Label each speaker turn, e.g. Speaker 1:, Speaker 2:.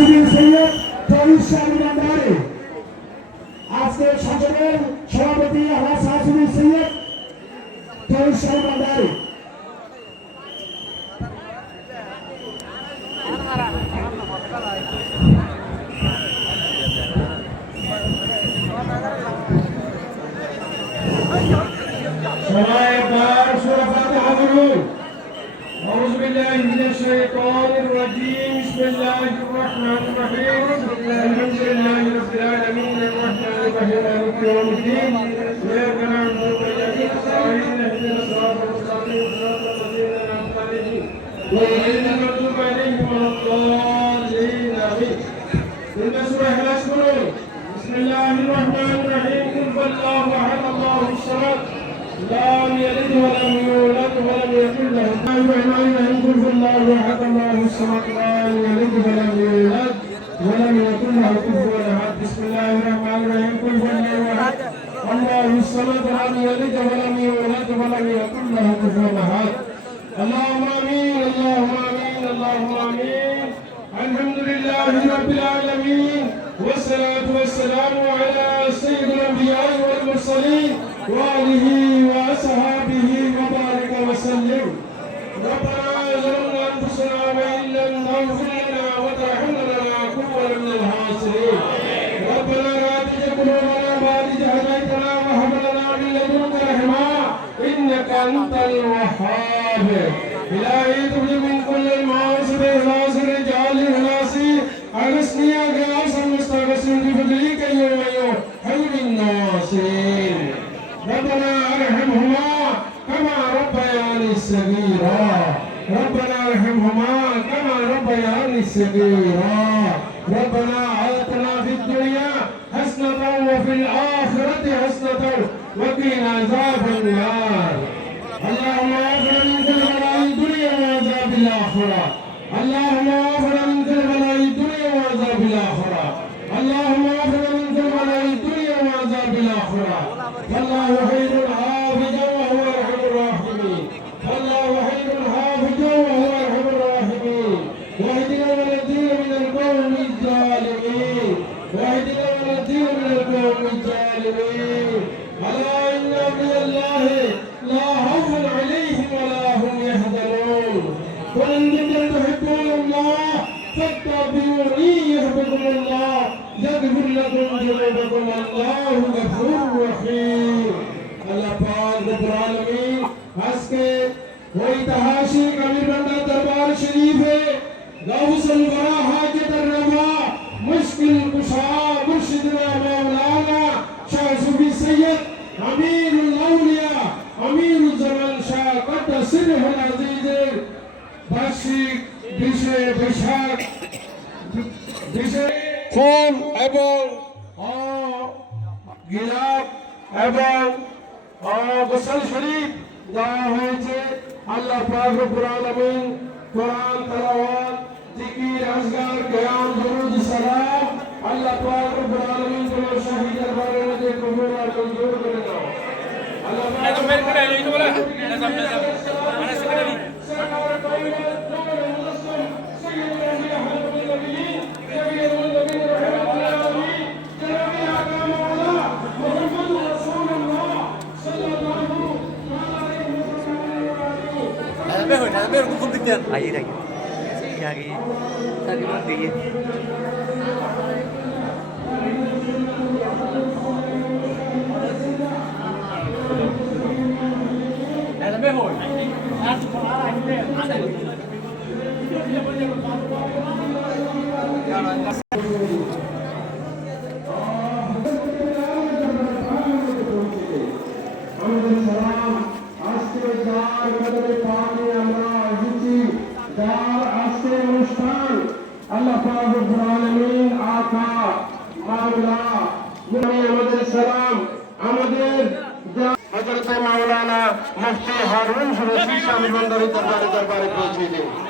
Speaker 1: civil Syed তরুণ শাহরুমান বাড়ে আজকে সচেতন সভাপতি আমার শাহসুল সৈয়দ তরুণ শাহরুমান বাড়ে
Speaker 2: সবাই একবার সুরাফাতে হাজির হন আউযু বিল্লাহি بسم الله الرحمن الرحيم الحمد لله رب العالمين الرحمن الرحيم يوم الدين اياك نعبد واياك نستعين اهدنا الصراط المستقيم صراط الذين انعمت عليهم غير المغضوب عليهم ولا الضالين امين ثم سوره الاشكرون بسم الله الرحمن الرحيم قل الله احد الله الصلاه لم يلد ولم يولد ولم يكن له كفوا احد الله احد الله الصلاه الله كفوا بسم الله الرحمن الرحيم قل هو الله احد الله الصمد لم يلد ولم يولد ولم يكن اللهم امين اللهم امين اللهم امين الحمد لله رب العالمين والصلاه والسلام على سيد الانبياء والمرسلين واله واصحابه وبارك وسلم ربنا ظلمنا انفسنا وان لم تغفر لنا وترحمنا أنت الوهاب إلهي تبدي من كل المعاصي إخلاص رجال إخلاصي أغسني أغاص المستغسل بفضلك يوم يوم هل من ناصرين ربنا أرحمهما كما ربياني صغيرا ربنا أرحمهما كما ربياني صغيرا ربنا آتنا في الدنيا حسنة وفي الآخرة حسنة وقنا عذاب النار اللهم اغفر من كل بلاء الدنيا وعذاب الآخرة اللهم اغفر من كل بلاء الدنيا وعذاب الآخرة اللهم اغفر من كل بلاء الدنيا وعذاب الآخرة والله خير العالمين وأطيعوني يحبكم الله يغفر لكم ذنوبكم الله غفور رحيم अल्लाह पाक रब्बुल हंस के वो इतिहासी कबीर बंदा दरबार शरीफ है गौसल वरा हाजत रमा मुश्किल कुशा मुर्शिदना मौलाना शाह सूफी सैयद अमीर लौलिया अमीर जमान शाह कट सिर्फ अजीज बख्शी विषय विषय খুন এবং গিলাপ এবং গোসল শরীফ দেওয়া হয়েছে আল্লাহ পাকুর আলমিন কোরআন তালাওয়াত জিকির আজগার গয়ান দরুদ সালাম আল্লাহ পাকুর আলমিন তোমার শহীদ দরবারের মধ্যে কবুল আর মঞ্জুর করে দাও আল্লাহ
Speaker 3: आइए आइए आगे सारी बात गई Yeah,
Speaker 2: আমাদের সালাম আমাদের হজরত মাওলানা মুফতি হারুন রশিদ সাহেব দরবারে দরবারে পৌঁছে দিন